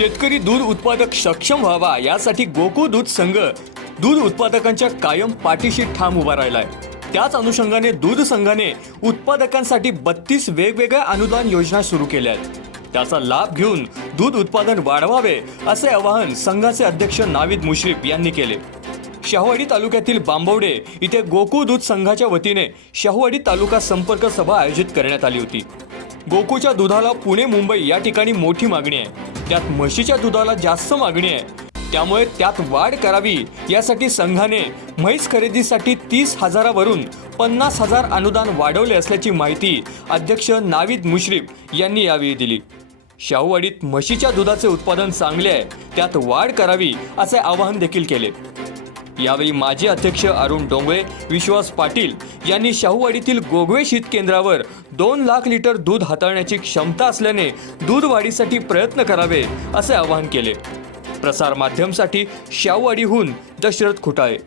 शेतकरी दूध उत्पादक सक्षम व्हावा यासाठी गोकुळ दूध संघ दूध उत्पादकांच्या कायम पाठीशी ठाम उभा राहिलाय. त्याच अनुषंगाने दूध संघाने उत्पादकांसाठी बत्तीस वेगवेगळ्या अनुदान योजना सुरू केल्या आहेत. त्याचा लाभ घेऊन दूध उत्पादन वाढवावे असे आवाहन संघाचे अध्यक्ष नाविद मुश्रीफ यांनी केले. शाहूवाडी तालुक्यातील बांबवडे इथे गोकुळ दूध संघाच्या वतीने शाहूवाडी तालुका संपर्क सभा आयोजित करण्यात आली होती. गोकुळच्या दुधाला पुणे मुंबई या ठिकाणी मोठी मागणी आहे. त्यात म्हशीच्या दुधाला जास्त मागणी आहे. त्यामुळे त्यात वाढ करावी. यासाठी संघाने म्हैस खरेदीसाठी तीस हजारावरून पन्नास हजार अनुदान वाढवले असल्याची माहिती अध्यक्ष नाविद मुश्रीफ यांनी यावेळी दिली. शाहूवाडीत म्हशीच्या दुधाचे उत्पादन चांगले आहे. त्यात वाढ करावी असे आवाहन देखील केले. यावेळी माजी अध्यक्ष अरुण डोंगळे विश्वास पाटील यांनी शाहूवाडीतील गोगवे शीत केंद्रावर दोन लाख लिटर दूध हाताळण्याची क्षमता असल्याने दूध वाढीसाठी प्रयत्न करावे असे आवाहन केले. प्रसार माध्यमसाठी शाहूवाडीहून दशरथ खुटाळे.